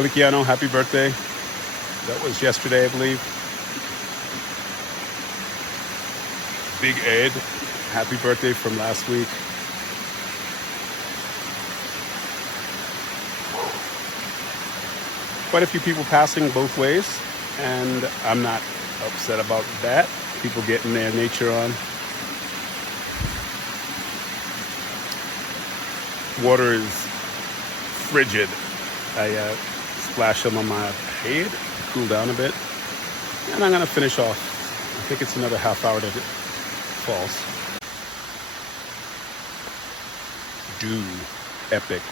Feliciano, happy birthday. That was yesterday, I believe. Big Ed, happy birthday from last week. Quite a few people passing both ways, and I'm not upset about that. People getting their nature on. Water is frigid. I splash them on my head, cool down a bit, and I'm gonna finish off. I think it's another half hour that it falls. Dew, epic.